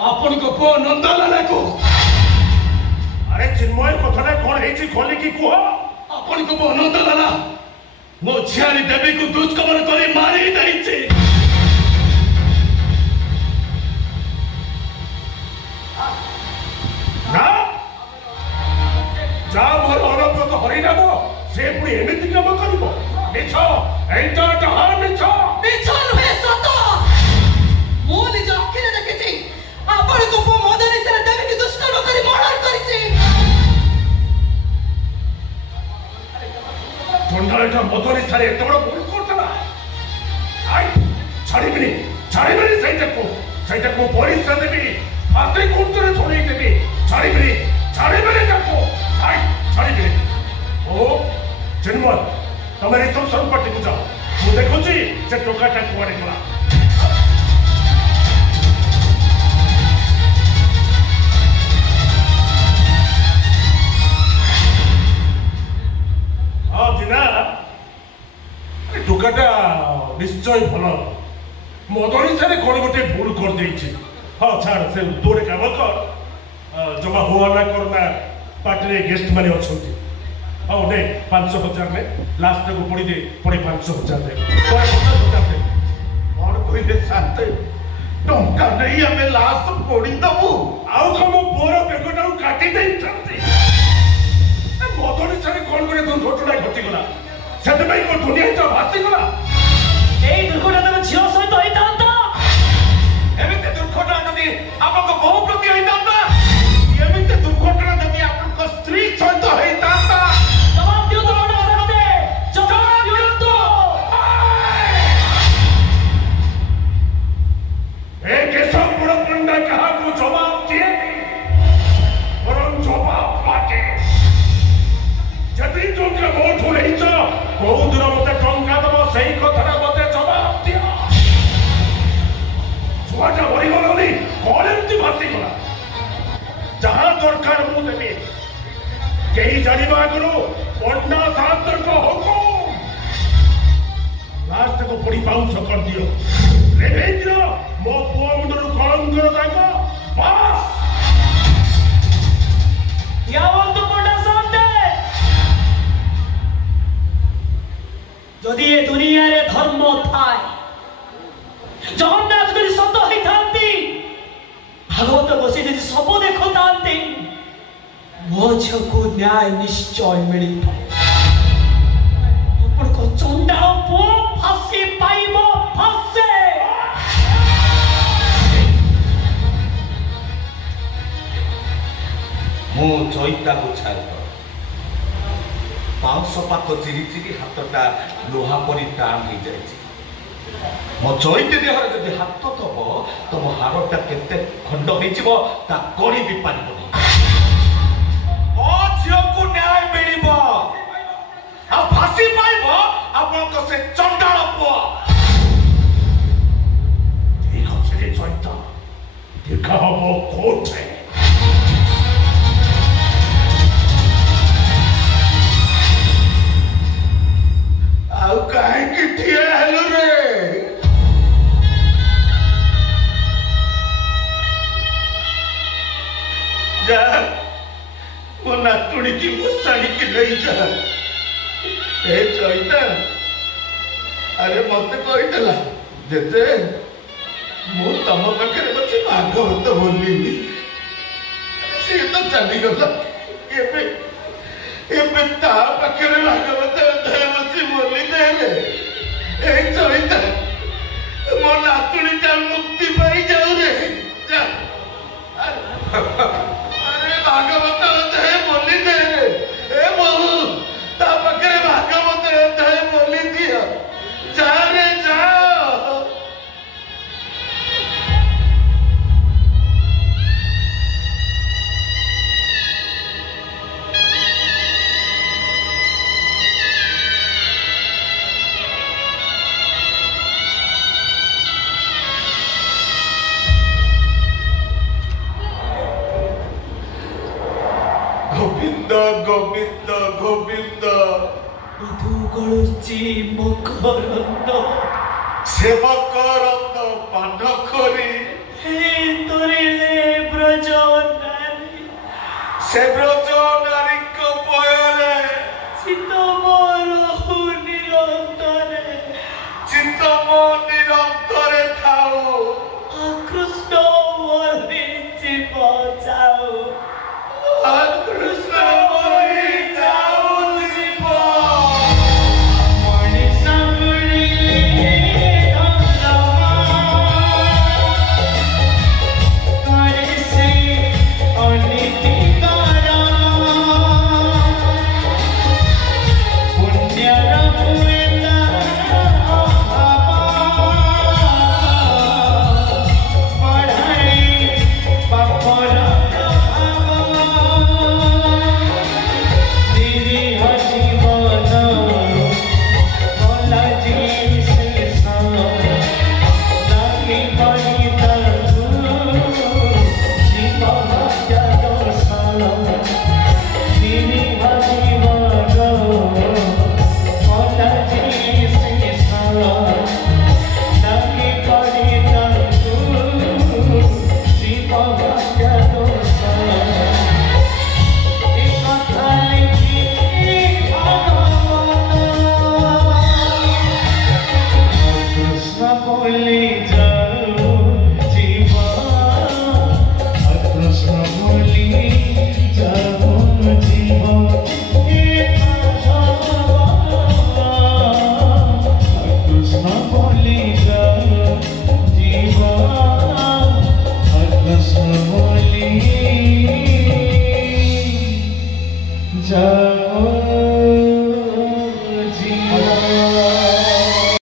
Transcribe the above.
आपण को पुआ नंदलाला को अरे चिन्मय कथाटा कौन है खोली की कुह आपण को पुआ नंदलाला मो झियारी देवी को दुष्कर्म करी मारी देइछि ना जा मोर अनब्रत हरिनाम से पुणी एमिति काम करिबो मिछ एटा डहर मिछ नुहे सत मो निज अखिरे देखिछि आपण को पुआ मदनी से देवी की दुष्कर्म करी मर्डर करिछि थंडाटा मदनी सारे एत बड़ भूल करतला आई छाड़ीबिनी सैटाको परिश्रा देवी आस्ते कुंतरे छोड़ी देवी छाड़ीबिनी जाको आई छाड़ीबिनी ओ चिन्मय तमे रिसेप्शन पार्टी को जाओ मु देखुची से टोकाटा कुआडे गला दिना टोकाटा निश्चय भल मदनी सारे कौन गोटे भूल कर देछि हाँ छाड़ से तोरे काम कर जमा होना करना पार्टी गेस्ट माने अच्छे हाँ दे 5,000 में लास्ट को पड़ी दे पड़े 5,000 दे 5,000 दे और कोई दे शांत टंका नहीं हमें लास्ट पड़ी दबु आउ कम पोर बेगटा काटी दे छथि मदनी सारे कौन गोटे दुर्घटना घटी गला सेते भाई को दुनिया तो भासी गला एई दुर्घटना तो झियो सहित होइतांता एमिते दुर्घटना जदि आपको बहु प्रति होइतांता एमिते दुर्घटना जदि आपको स्त्री सहित होइतांता जवाब दियो तो बड़ा सकते जवाब दियो तो ए केशव बड़ पंडा कहा को जवाब दिए वरन जवाब माटे जदि तुमके बहुत हो रही छ बहुत दिन मते टंका दबो सही कथरा मते जवाब दियो छुआटा भरी गलनी कौन एमती भासी गला जहां दरकार मु देबी केही जानिबा आगरो पंडा साहब को हुकुम लास्ट को पड़ी पाउछ कर दियो रेवेंद्र मो पुआ मुंडरू कलंकर दाग बस यावन तो पंडा साहब যদি এ দুনিয়ারে ধর্ম থায় জগন্নাথ যদি সত্য হইতান্তি ভাগবত বসে যদি সব দেখতান্তি ମୋ ଝିଅକୁ ନ୍ୟାୟ ନିଶ୍ଚୟ ମିଳିବ ଆପଣଙ୍କ ଚଣ୍ଡାଳ ପୁଅ ଫାଶୀ ପାଇବ ଫାଶୀ ମୁଁ ଚଇତାକୁ ଛାଡ଼ିବ पाँच पात चिरी चिरी हाथटा लोहा परी टाण हो जाए मो चैत देहर जब हाथ थब तुम हारटा केते खंड हो कड़ी भी पार मो झील को न्याय मिल फाशी पाइब आप से चंडाल पुआ ठीक अच्छे चैत देखा हम कोठे आउ काहे कि ठिया हेलु रे जा वो नातुड़ी की मुस्तानी की नहीं जा ए चैता अरे मत कहितला जेते मु तम पाखरे बसी भागवत बोलिली से तो चली गला एबे ता पाखरे भागवत बसी बोली दे रे ए चैता मो नातुड़ी ता मुक्ति पाई जाऊ रे जा अरे भागवत अध्याय बोली दे ए बहु ता पाखरे भागवत अध्याय बोली दिया जा रे जा गोविंद गोविंद गोविंद मधुगळुची मकरंद सेवक रंद पान करी हे तोरिले ସେ ବ୍ରଜ ନାରୀଙ୍କ ପୟରେ ଚିତ୍ତ ମୋର ନିରନ୍ତରେ ଚିତ୍ତ ମୋ ନିରନ୍ତରେ ଥାଉ କୃଷ୍ଣ ବୋଲି ଯିବ ଯାଉ କୃଷ୍ଣ ବୋଲି ଯାଉ ଯିବ ମଣିଷ ବୁଲିଲେ କରେ ସେ ଅନୀତି କର ପୁଣ୍ୟର ହୁଏତା ପଢ଼ାଇ ପାପର Holy